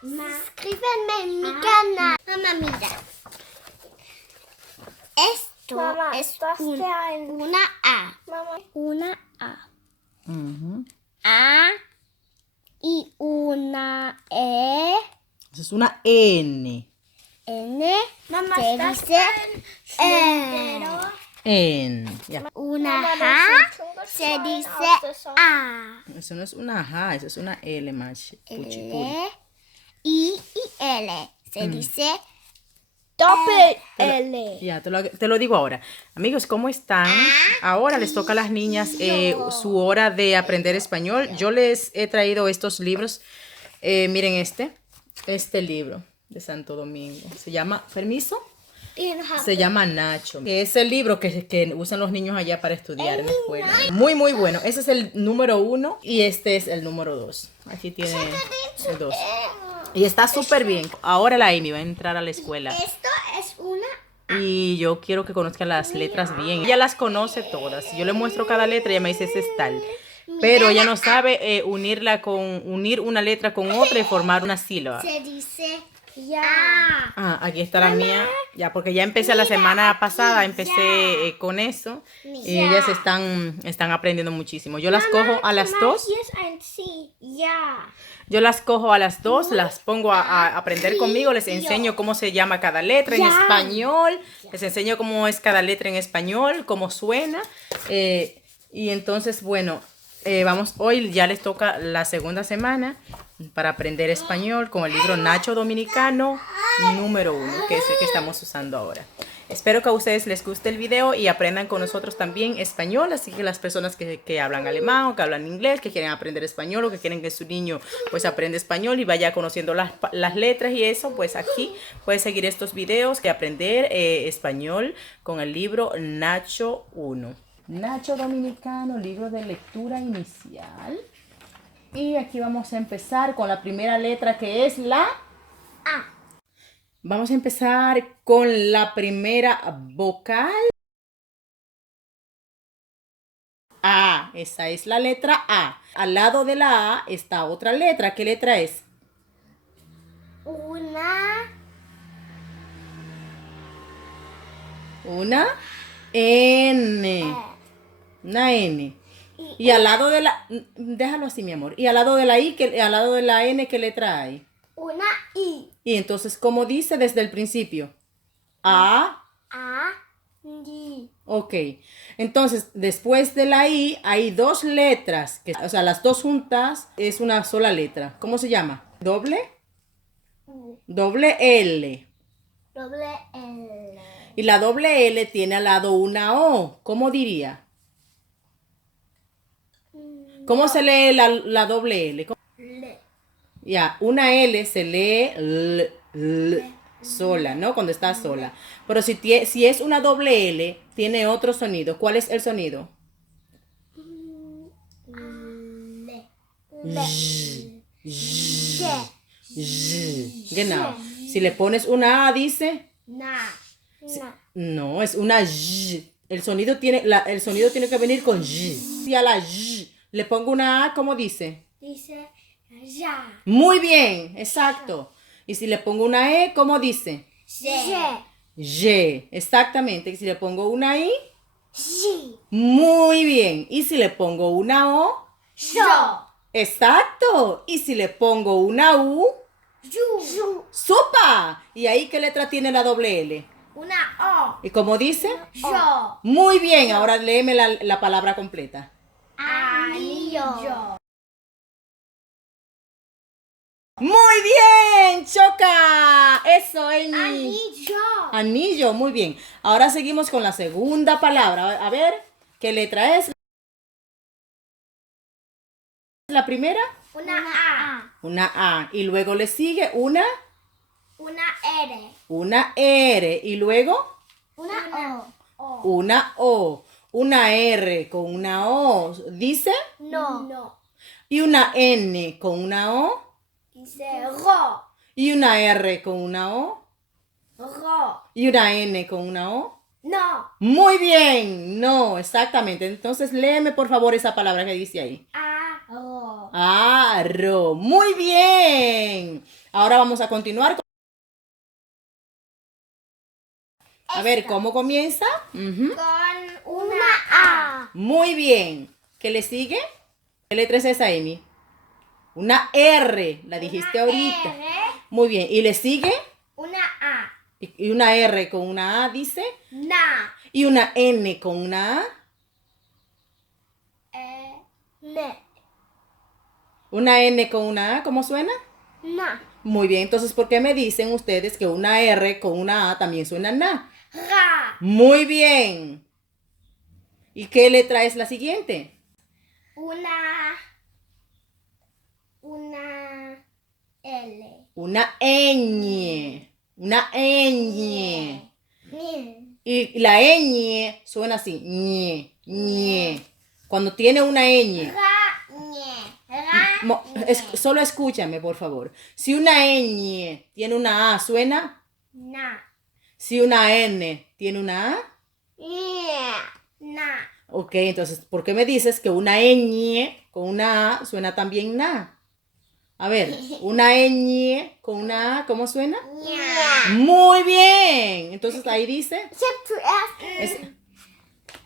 Suscríbeme en mi canal. Mamá, mira. Esto Mamá, es una A. Mamá. Una A. Ujú. A y una E. Esa es una N. N. Mamá, Se estás dice en N. Ya. una Mamá, A. das ist Se ein dice aus der Sonne. A. Eso no es una J, eso es una L más. Puchipuri. L. I y L. Se dice Doppel-L. Ya, te lo digo ahora. Amigos, ¿cómo están? Ahora les toca a las niñas su hora de aprender español. Yo les he traído estos libros. Miren este libro de Santo Domingo. Se llama, permiso, se llama Nacho. Que es el libro que usan los niños allá para estudiar en la escuela. Muy, muy bueno. Ese es el número 1 y este es el número 2. Aquí tiene el 2. Y está súper bien. Ahora la Amy va a entrar a la escuela. Esto es una Y yo quiero que conozca las letras bien. Ella las conoce todas. Yo le muestro cada letra y ella me dice, ese es tal. Pero ella no sabe unir una letra con otra y formar una sílaba. Se dice Ya. A. Ah, aquí está la mía. Ya, porque ya empecé la semana pasada, empecé con eso. Y ellas están aprendiendo muchísimo. Yo las cojo a las 2. Hier ist ein C. Ja. Yo las cojo a las 2, las pongo a aprender conmigo, les enseño cómo se llama cada letra en español, les enseño cómo es cada letra en español, cómo suena. Y entonces, bueno, hoy ya les toca la segunda semana para aprender español con el libro Nacho Dominicano número 1, que es el que estamos usando ahora. Espero que a ustedes les guste el video y aprendan con nosotros también español, así que las personas que hablan alemán o que hablan inglés, que quieren aprender español o que quieren que su niño pues aprenda español y vaya conociendo las letras y eso, pues aquí puedes seguir estos videos que aprender español con el libro Nacho 1. Nacho Dominicano, libro de lectura inicial. Y aquí vamos a empezar con la primera letra que es la A. Vamos a empezar con la primera vocal. A, esa es la letra A. Al lado de la A está otra letra. ¿Qué letra es? Una Una N. Una N. Y al lado de la... Déjalo así, mi amor. Y al lado de la I, al lado de la N, ¿qué letra hay? una I. Y entonces, ¿cómo dice desde el principio? A. A. I. Ok. Entonces, después de la I hay dos letras. O sea, las dos juntas es una sola letra. ¿Cómo se llama? ¿Doble? Doble L. Doble L. Y la doble L tiene al lado una O. ¿Cómo diría? ¿Cómo se lee la doble L? Le. Ya, una L se lee sola, ¿no? Cuando está sola. Pero si es una doble L, tiene otro sonido. ¿Cuál es el sonido? Le. Genau. Si le pones una A, dice... Na. Na. No, es una Y. El sonido tiene que venir con Y. Si a la Y le pongo una A, ¿cómo dice? Dice ya. Muy bien, exacto. Y si le pongo una E, ¿cómo dice? Ye. Y, exactamente. Y si le pongo una I, Yi. muy bien. Y si le pongo una O, Yo. exacto. Y si le pongo una U, Yu. ¡supa! ¿Y ahí qué letra tiene la doble L? Una O. ¿Y cómo dice? Yo. Muy bien, ahora léeme la palabra completa. Anillo. Muy bien, choca. Eso, Amy. Anillo. Anillo, muy bien. Ahora seguimos con la segunda palabra. A ver, ¿qué letra es? La primera, Una A. una A. Y luego le sigue una Una R. Y luego Una O. una O. Una R con una O, dice. No. Y una N con una O. Dice ro. Y una R con una O. Ro. Y una N con una O. No. Muy bien. No, exactamente. Entonces léeme por favor esa palabra que dice ahí. Ro. Arro. Muy bien. Ahora vamos a continuar. A ver, ¿cómo comienza? Ujú. Con Una A. Muy bien. ¿Qué le sigue? ¿Qué letra es esa, Amy? Una R. La dijiste ahorita. R. Muy bien. ¿Y le sigue? Una A. Y una R con una A, dice. Na. Y una N con una A. Ne. Una N con una A, ¿cómo suena? Na. Muy bien. Entonces, ¿por qué me dicen ustedes que una R con una A también suena na? Ra. Muy bien. ¿Y qué letra es la siguiente? Una L. Una ñ. Una ñ. Ni. Y la ñ suena así. Ñe, ñe. Cuando tiene una ñ. Ra. Ñe. Ra. Solo escúchame, por favor. Si una ñ tiene una A, ¿suena? Na. Si una N tiene una A. Na. Ok, entonces, ¿por qué me dices que una ñ con una A suena también na? A ver, una ñ con una A, ¿cómo suena? Ña. Muy bien. Entonces ahí dice. Es-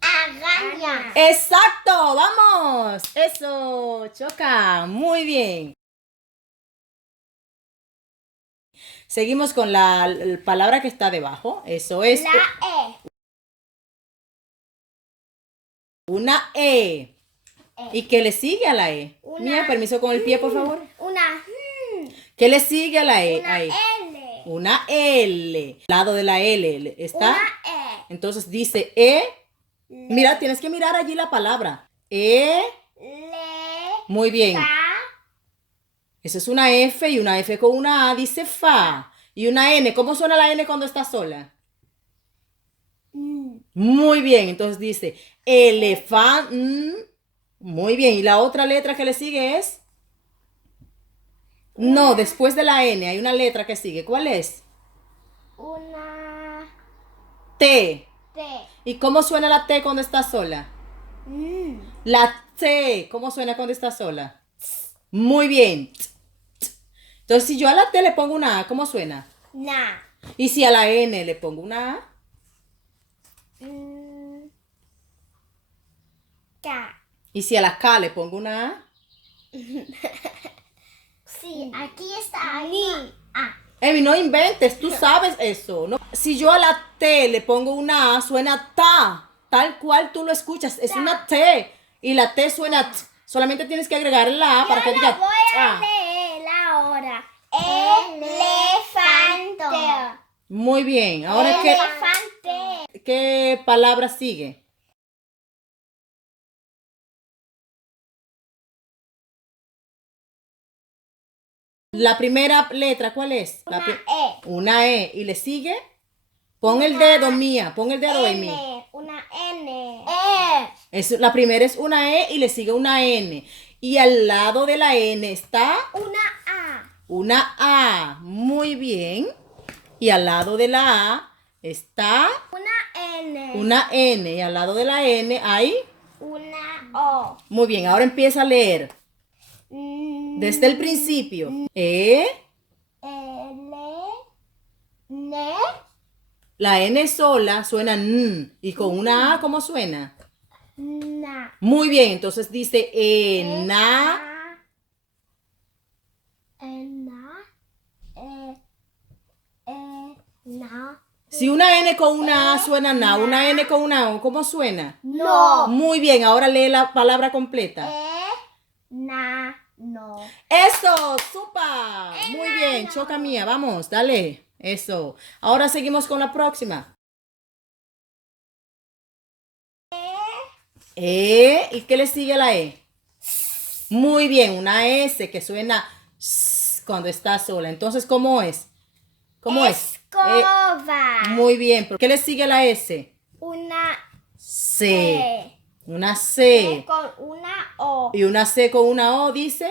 Araña. Exacto, vamos. Eso, choca. Muy bien. Seguimos con la palabra que está debajo. Eso es La E. una E. ¿Y qué le sigue a la E? Una- Mía, permiso con el pie, por favor. Una ¿Qué le sigue a la E? Una Ahí. L. Una L. Al lado de la L está. Una E. Entonces dice E. Mira, tienes que mirar allí la palabra. E. Le. Muy bien. Fa. Esa es una F y una F con una A dice fa. Y una N. ¿Cómo suena la N cuando está sola? Muy bien. Entonces dice elefante. Muy bien. ¿Y la otra letra que le sigue es? No, después de la N hay una letra que sigue. ¿Cuál es? Una T. T. ¿Y cómo suena la T cuando está sola? La T. ¿Cómo suena cuando está sola? Muy bien. Entonces, si yo a la T le pongo una A, ¿cómo suena? Na. Y si a la N le pongo una A, K. y si a la K le pongo una A, Sí, aquí está. Ni. Ah. Emi, no inventes, tú sabes eso, ¿no? Si yo a la T le pongo una A, suena ta, tal cual tú lo escuchas, es una T, y la T suena t. Solamente tienes que agregar la A para que Yo diga la voy a ta. leer ahora. Elefante. Muy bien, ahora Elefante. ¿qué palabra sigue? La primera letra, ¿cuál es? E. Una E. ¿Y le sigue? Pon el dedo, Mía. Pon el dedo, Emi. N. Una N. La primera es una E y le sigue una N. Y al lado de la N está Una A. una A. Muy bien. Y al lado de la A está Una N. una N. Y al lado de la N hay. Una O. Muy bien, ahora empieza a leer. Desde el principio. E. L. N. La N sola suena N. Y con una A, ¿cómo suena? Na. Muy bien, entonces dice ena. Na. Na. Si una N con una A suena na, una N con una O, ¿cómo suena? No. Muy bien, ahora lee la palabra completa. Na. No. ¡Eso! ¡Supa! Muy bien, choca mía, vamos, dale. Eso. Ahora seguimos con la próxima. ¿Y qué le sigue a la E? Muy bien, una S que suena cuando está sola. Entonces, ¿cómo es? ¿Cómo es? Escoba. Muy bien. ¿Por qué le sigue la S? Una C. E. Una C. Con una O. Y una C con una O dice.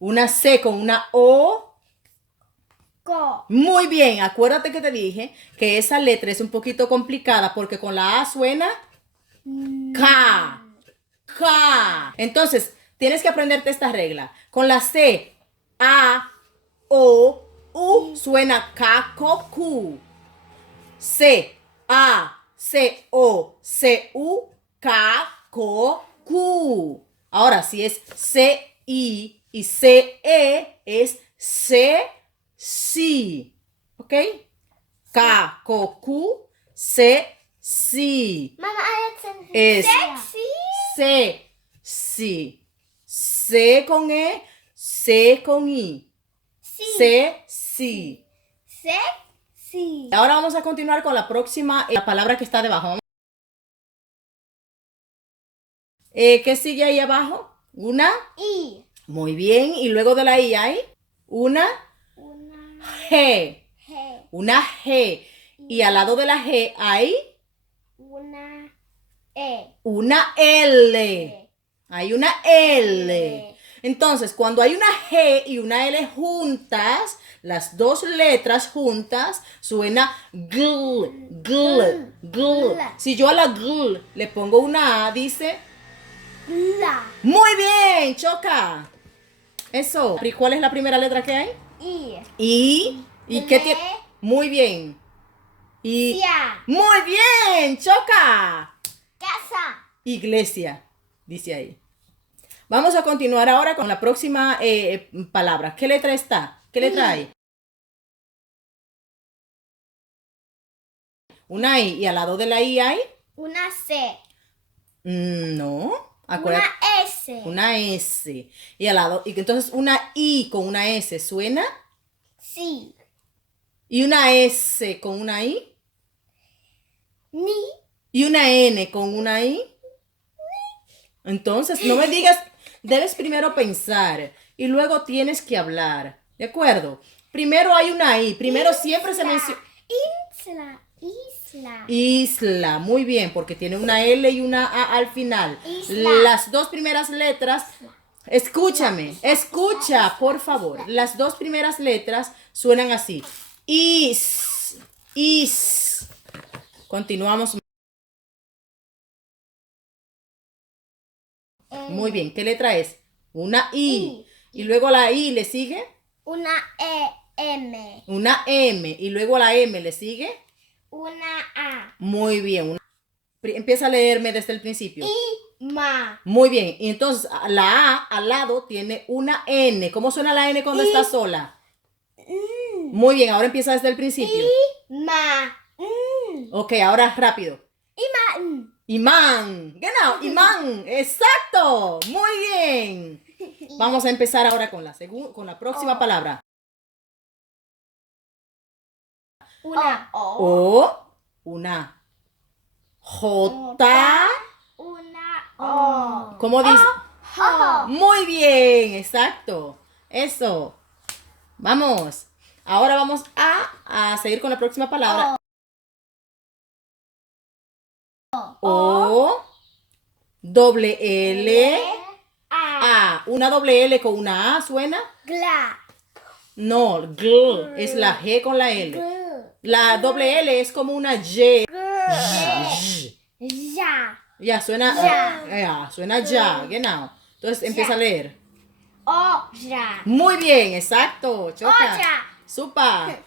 Una C con una O. Co. Muy bien. Acuérdate que te dije que esa letra es un poquito complicada porque con la A suena K. Ca. Entonces, tienes que aprenderte esta regla. Con la C, A, O, U, suena ca, co, cu. C, A, C, O, C, U, ca, co, cu. Ahora, si es C, I y C, E, es C, si. ¿Ok? Ca, co, cu, C, si. Mamá, jetzt Es Sexy. C, si. C con E, C con I. Sí. C, si. Sexy. Ahora vamos a continuar con la próxima, la palabra que está debajo. ¿Qué sigue ahí abajo? Una. I. Muy bien. Y luego de la I hay una Una G. G. Una G. Y al lado de la G hay Una E. una L. Hay una L. Entonces, cuando hay una G y una L juntas, las dos letras juntas, suena gl, gl, gl. Si yo a la gl le pongo una A, dice, La. muy bien, choca. Eso. ¿Y cuál es la primera letra que hay? I. ¿Y qué tiene? Muy bien. Y Cia. muy bien, choca. Casa. Iglesia, dice ahí. Vamos a continuar ahora con la próxima palabra. ¿Qué letra está? ¿Qué letra hay? Una I. ¿Y al lado de la I hay? Una C. No. Acuérdate. Una S. Una S. Y al lado. Y entonces una I con una S suena. Sí. Y una S con una I. Ni. Y una N con una I. Entonces, no me digas, debes primero pensar y luego tienes que hablar. ¿De acuerdo? Primero hay una I. Primero siempre se menciona. Isla. Isla. Isla, muy bien, porque tiene una L y una A al final. Isla. Las dos primeras letras, escúchame, escucha, por favor. Las dos primeras letras suenan así. Is. Continuamos. Muy bien, ¿qué letra es? Una I. Y luego la I le sigue Una M. una M. Y luego la M le sigue. Una A. Muy bien. Empieza a leerme desde el principio. Ma. Muy bien. Y entonces la A al lado tiene una N. ¿Cómo suena la N cuando está sola? Muy bien, ahora empieza desde el principio. Ma. Ok, ahora rápido. Ima. Imán. Genau, imán. Exacto. Muy bien. Vamos a empezar ahora con la próxima palabra. Una O. O, una J. Una O. ¿Cómo dice? Jo. Muy bien, exacto. Eso. Vamos. Ahora vamos a seguir con la próxima palabra. O, doble L, A. A. Una doble L con una A suena. Gla. No, gl, es la G con la L. La doble L es como una Y. Ya. Ya, suena ya, suena ya, genau. Entonces empieza a leer. Olla. Muy bien, exacto, choca. Olla. Super.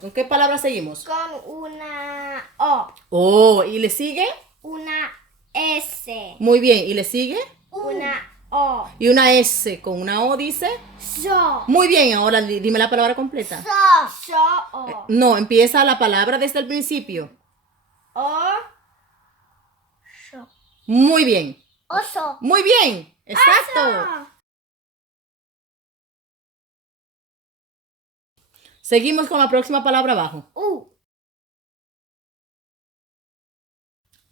¿Con qué palabra seguimos? Con una O. Oh, ¿y le sigue? Una S. Muy bien, ¿y le sigue? Una O. Y una S con una O dice. So. Muy bien, ahora dime la palabra completa. So. No, empieza la palabra desde el principio. O. So. Muy bien. Oso. Muy bien, exacto. Seguimos con la próxima palabra abajo.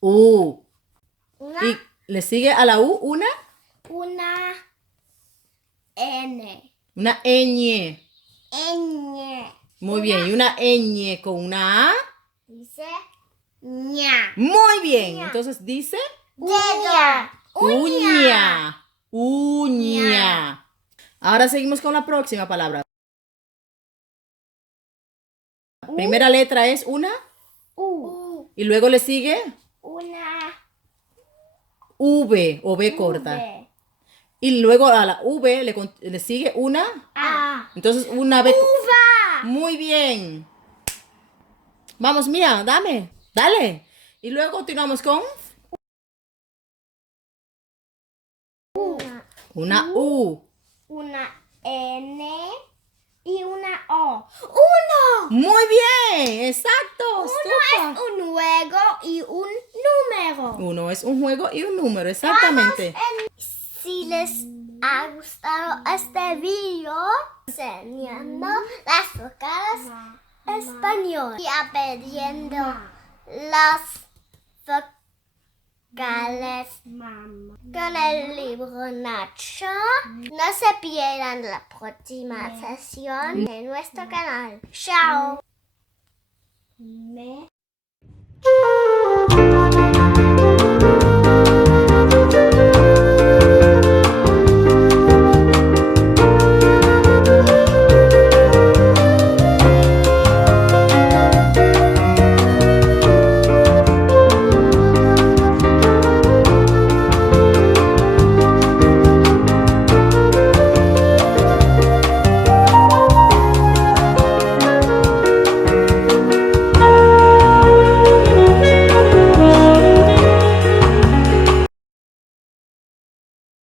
Una. Y le sigue a la U una N. Una ñ. Ñ. Muy bien, y una ñ con una A. Dice ña. Muy bien, entonces dice Uña. uña. Uña. Ahora seguimos con la próxima palabra. Primera letra es una U. y luego le sigue Una V o B corta. V. Y luego a la V le sigue una. A. Entonces una B. Uva. Muy bien. Vamos, Mía, dale. Y luego continuamos con una U. Una N y una O. ¡Uno! Muy bien, exacto. Uno Super. es un juego y un número. Uno es un juego y un número, exactamente. Si les ha gustado este video, enseñando las vocales español y aprendiendo las vocales con el libro Nacho. No se pierdan la próxima sesión de nuestro canal. Chao. Me.